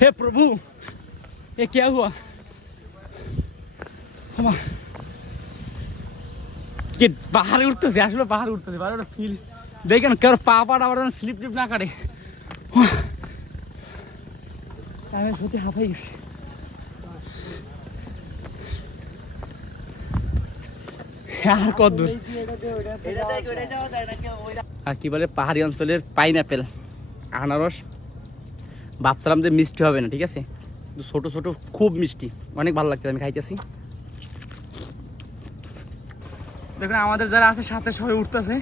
हे प्रभु ये क्या हुआ আমা কি পাহাড়ে উঠতেছে আসলে পাহাড়ে উঠতেছে পাহাড়ে ওটা ফিল দেখেন কেউ পা পা আবার যেন স্লিপ টিপ না কাটে উহ। আমি সত্যি হাঁপাই গেছি আর কত দূর আর কি বলে পাহাড়ি অঞ্চলের পাইনাপেল আনারস ভাবছিলাম যে মিষ্টি হবে না ঠিক আছে? ছোট ছোট খুব মিষ্টি। অনেক ভালো লাগছে আমি খাইতেছি। দেখুন আমাদের যারা আছে সাথে সবাই উঠতেছে।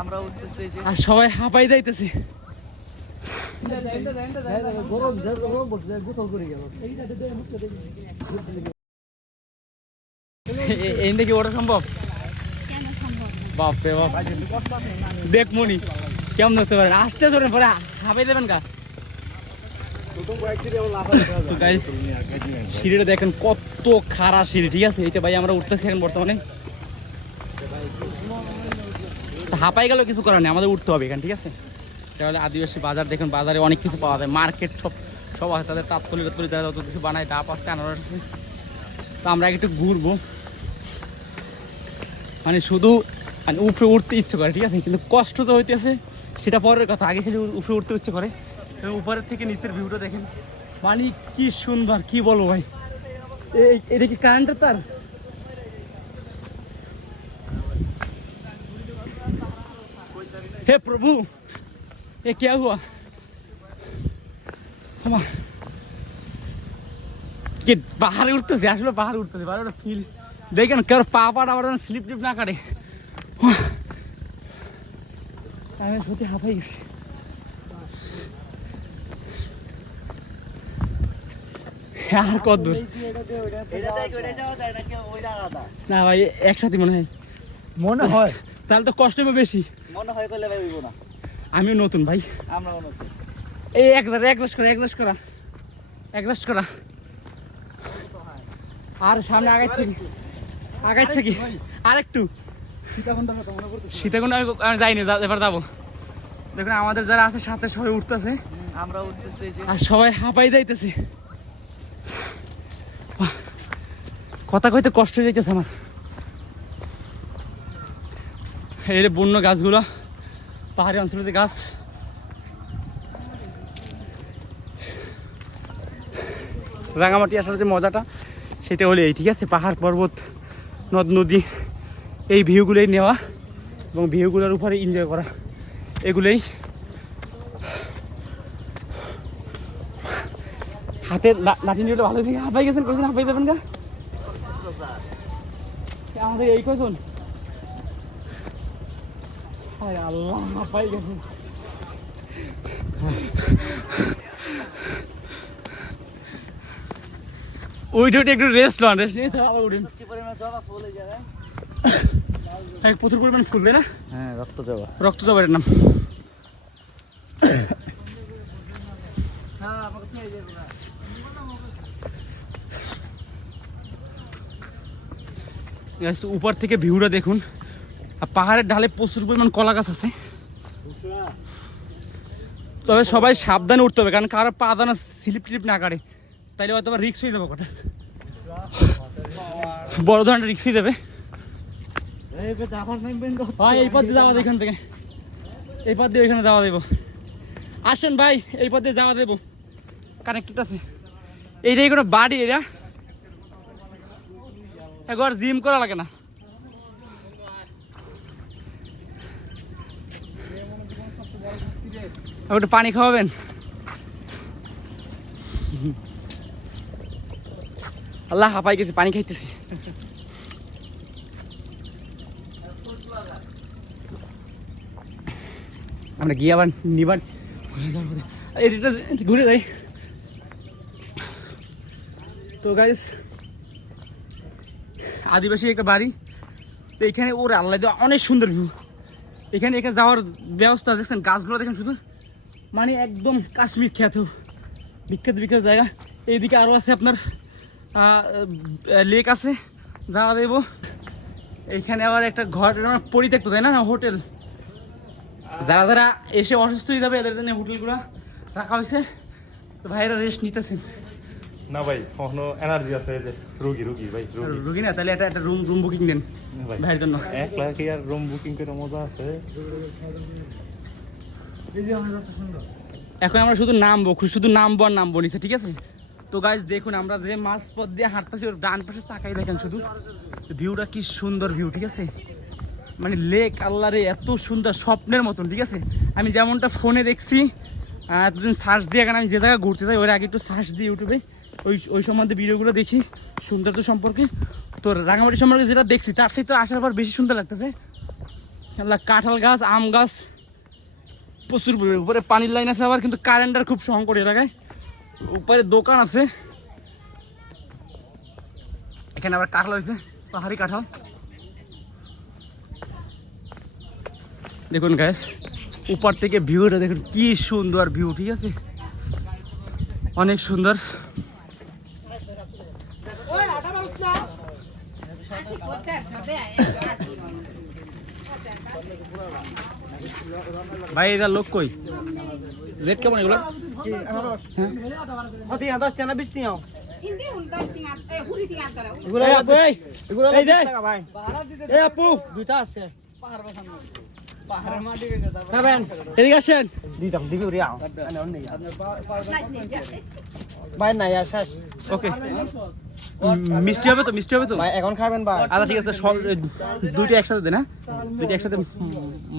আমরা উঠতেছি আর সবাই হাঁপাই যাইতেছে। এই দেখি ওটা সম্ভব? বাপ রে বাপ। দেখ মনি কেমন দেখতে পারেন আস্তে ধরেন পরে হাঁপাই দেবেন গা। সিঁড়িটা দেখেন কত খারাপ সিঁড়ি, ঠিক আছে? এইটা ভাই আমরা উঠতেছি এখন বর্তমানে। হাঁপাই গেলেও কিছু করার নেই, আমাদের উঠতে হবে এখানে, ঠিক আছে? তাহলে আদিবাসী বাজার দেখুন, বাজারে অনেক কিছু পাওয়া যায়, মার্কেট সব সব আছে, তাদের তাৎপলি টাৎপলি তারা যত কিছু বানায়, ডাব আছে, আনারস আছে। তো আমরা একটু ঘুরবো। মানে শুধু মানে উপরে উঠতে ইচ্ছে করে, ঠিক আছে? কিন্তু কষ্ট তো হইতেছে, সেটা পরের কথা, আগে খালি উপরে উঠতে ইচ্ছে করে। উপরের থেকে নিচের ভিউটা দেখেন মানে কি সুন্দর কি বলবো ভাই এই- এটা কি কারেন্টের তার हे प्रभु ये क्या हुआ আমা কি পাহাড়ে উঠতেছে আসলে পাহাড়ে উঠতেছে পাহাড়ে ওটা ফিল দেখেন কেউ পা পা আবার যেন স্লিপ টিপ না কাটে উহ। আমি সত্যি হাঁপাই গেছি আর কত দূর? না ভাই একসাথে মনে হয়। মনে হয়? তাহলে তো কষ্ট হবে বেশি। মনে হয় করলে ভাই না। আমিও নতুন ভাই। আমরা মনে হচ্ছে এই করা করা। আর সামনে আগাই থেকে। আগাই থেকে। আর একটু সীতাকুণ্ড যাইনি এবার যাব। দেখুন আমাদের যারা আছে সাথে সবাই উঠতেছে। আমরা উঠতেছি আর সবাই হাঁপাই যাইতেছে। কথা কইতে কষ্ট হয়ে যাইতেছে আমার। এই বন্য গাছগুলো, পাহাড়ি অঞ্চলের যে গাছ। রাঙামাটি আসার যে মজাটা, সেটা হলে এই, ঠিক আছে? পাহাড়, পর্বত, নদ, নদী, এই ভিউগুলোই নেওয়া এবং ভিউগুলোর উপরে এনজয় করা। এগুলোই হাতে লাঠি নিয়ে ভালো থেকে হাঁপাই গেছেন কইছেন হাঁপাই দেবেন গা। আমাদের এই কজন? আল্লাহ হাঁপাই গেছেন। একটু রেস্ট লন রেস্ট নিয়ে আবার উঠেন। হ্যাঁ প্রচুর পরিমাণ ফুল তাই না? হ্যাঁ রক্ত জবা। রক্ত নাম। হ্যাঁ আমাকে ছেড়ে দেবো না Guys, উপর থেকে ভিউটা দেখুন। আর পাহাড়ের ঢালে প্রচুর পরিমাণ কলা গাছ আছে। তবে সবাই সাবধানে উঠতে হবে, কারণ কারও পা দানা স্লিপ টিপ না কাটে। তাইলে হয়তো রিক্স হয়ে যাবে কটা বড় ধরনের রিক্স হয়ে যাবে। ভাই, এই পথ দিয়ে যাওয়া এখান থেকে। এই পথ দিয়ে ওইখানে যাওয়া দেবো আসেন ভাই, এই পথ দিয়ে যাওয়া দেবো কানেক্টেড আছে। এইটাই কোনো বাড়ি এরা একবার জিম করা লাগে না। একটু পানি খাওয়াবেন। আল্লাহ, হাঁপাই গেছি, পানি খাইতেছি। আমরা গিয়ে আবার নিবার। ঘুরে যাই। তো গাইস আদিবাসী একটা বাড়ি। তো এখানে ওর আল্লাহ দেওয়া অনেক সুন্দর ভিউ এখানে এখানে যাওয়ার ব্যবস্থা দেখছেন গাছগুলো দেখেন শুধু। মানে একদম কাশ্মীর খ্যাত। বিখ্যাত বিখ্যাত জায়গা। এইদিকে আরও আছে আপনার লেক আছে। যাওয়া দেবো এইখানে আবার একটা ঘর পরিত্যক্ত, তাই না? হোটেল। যারা যারা এসে অসুস্থ হয়ে যাবে, এদের জন্য হোটেলগুলো রাখা হয়েছে। তো ভাইরা রেস্ট নিতেছেন। না ভাই কখনো এনার্জি আছে যে রুগী রুগী ভাই রুগী। রুগী না তাহলে একটা একটা রুম রুম বুকিং দেন ভাই ভাইয়ের জন্য। এক লাখ আর রুম বুকিং করে মজা আছে। এই যে আমার সুন্দর। এখন আমরা শুধু নামবো শুধু নামবো আর নামবো নিচে ঠিক আছে? তো গাইজ দেখুন আমরা যে মাছ পথ দিয়ে হাঁটতেছি ওর ডান পাশে তাকাই দেখেন শুধু। ভিউটা কি সুন্দর ভিউ ঠিক আছে? মানে লেক আল্লাহরে এত সুন্দর স্বপ্নের মতন ঠিক আছে? আমি যেমনটা ফোনে দেখছি এতদিন সার্চ দিয়ে এখন আমি যে জায়গায় ঘুরতে যাই ওর আগে একটু সার্চ দিই ইউটিউবে ওই ওই সম্বন্ধে ভিডিওগুলো দেখি সৌন্দর্য সম্পর্কে। তো রাঙামাটি সম্পর্কে যেটা দেখছি, তার সাথে তো আসার পর বেশি সুন্দর লাগতেছে। কাঁঠাল গাছ, আম গাছ, প্রচুর উপরে পানির লাইন আছে আবার, কিন্তু কারেন্টার খুব সংকট এলাকায়। উপরে দোকান আছে। এখানে আবার কাঁঠাল হয়েছে, পাহাড়ি কাঁঠাল। দেখুন গ্যাস উপর থেকে ভিউটা দেখুন, কি সুন্দর ভিউ ঠিক আছে? অনেক সুন্দর। ভাই এটা লোক কই? রেট কেমন এগুলো? দশ টাকা বিশ টাকা. এগুলো এই এগুলো ভাই দুইটা আছে। খাবেন এদিকে আসেন। দিতাম দিবি উড়ে আও. ভাই নাই শেষ। ওকে। মিষ্টি হবে তো মিষ্টি হবে তো? ভাই এখন খাবেন ভাই। আচ্ছা ঠিক আছে সব দুইটা একসাথে দেন হ্যাঁ দুইটা একসাথে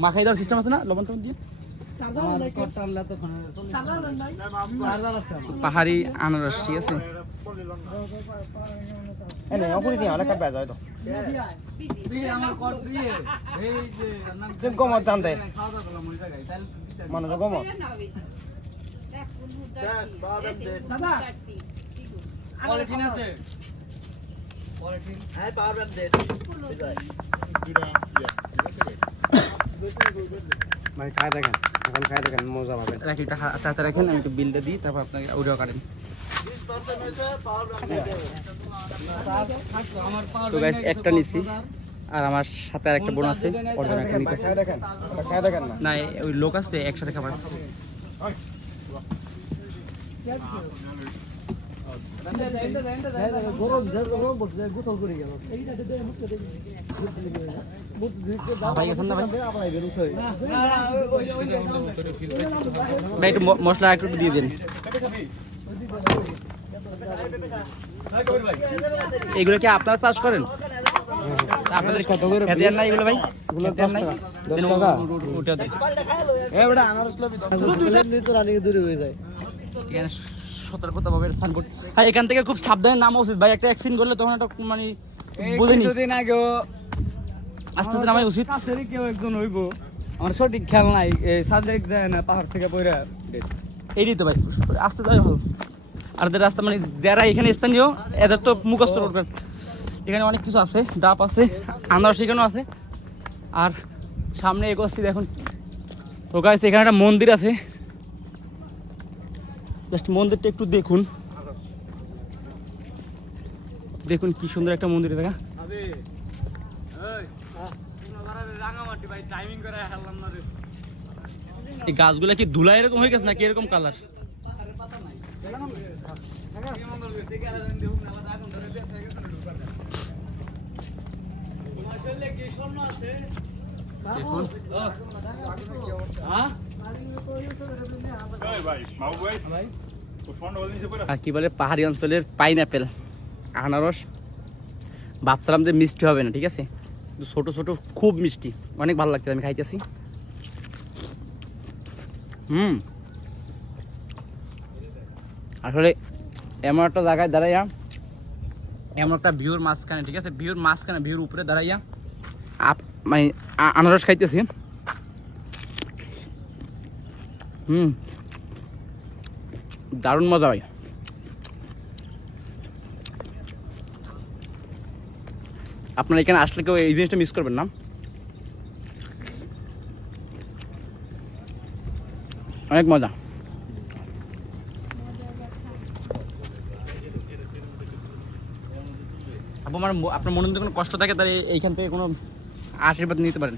মাখাই দেওয়ার সিস্টেম আছে না লবণ টবণ দিয়ে? পাহাড়ি আনারস ঠিক আছে? এনে অকুরি দিয়া অনেক কাটবে যায় তো যে গমত জান দে মানুষ গমত। Dada. পলিথিন আছে। হ্যাঁ পাওয়ার ব্যাংক দে ভাই খাই দেখেন এখন খাই দেখেন মজা পাবেন। রাখি টাকা রাখেন আমি একটু বিলটা দিই তারপর আপনাকে অডিও কাটেন তো গাইস একটা নিছি, আর আমার সাথে আর একটা বোন আছে, ওর জন্য একটা নিতেছি না ওই লোক আসছে একসাথে খাবার। মশলা একটু দিয়ে দিন। এগুলো কি আপনারা চাষ করেন? আপনাদের কত করে? খেতে আর না এগুলো ভাই? এগুলো নাই? দশ টাকা। দশ দেন। এবারে আনারস লবি তো রানী দূরে হয়ে যায়। সতর্কতা ভাবে স্থান হ্যাঁ এখান থেকে খুব সাবধানে নামা উচিত। ভাই একটা অ্যাক্সিডেন্ট করলে তখন একটা মানে বুঝিনি। কিছুদিন আগেও আস্তে আস্তে নামাই উচিত। কাছেরই কেউ একজন হইব। আমার সঠিক খেয়াল নাই। এই সাজেক যায় না পাহাড় থেকে পড়ে এই দিতে ভাই। আস্তে যাই ভালো। আর এদের রাস্তা মানে যারা এখানে স্থানীয় এদের তো মুখস্থ করবেন। এখানে অনেক কিছু আছে ডাব আছে আনারস এখানেও আছে। আর সামনে এগোচ্ছি দেখুন। তো গাইছে এখানে একটা মন্দির আছে। জাস্ট মন্দিরটা একটু দেখুন। দেখুন কি সুন্দর একটা মন্দির দেখা। এই গাছগুলা কি ধুলা এরকম হয়ে গেছে নাকি এরকম কালার কি বলে, পাহাড়ি অঞ্চলের পাইনাপেল আনারস। ভাবছিলাম যে মিষ্টি হবে না, ঠিক আছে? ছোট ছোট খুব মিষ্টি। অনেক ভালো লাগছে, আমি খাইতেছি। হুম। আসলে এমন একটা জায়গায় দাঁড়াইয়া, এমন একটা ভিউর মাঝখানে, ঠিক আছে? ভিউর মাঝখানে, ভিউর উপরে দাঁড়াইয়া আপ মানে আনারস খাইতেছি। হুম। দারুণ মজা ভাই আপনারা এখানে আসলে কেউ এই জিনিসটা মিস করবেন না। অনেক মজা। আপু, আমার আপনার মনে যদি কোনো কষ্ট থাকে, তাহলে এইখান থেকে কোনো আশীর্বাদ নিতে পারেন।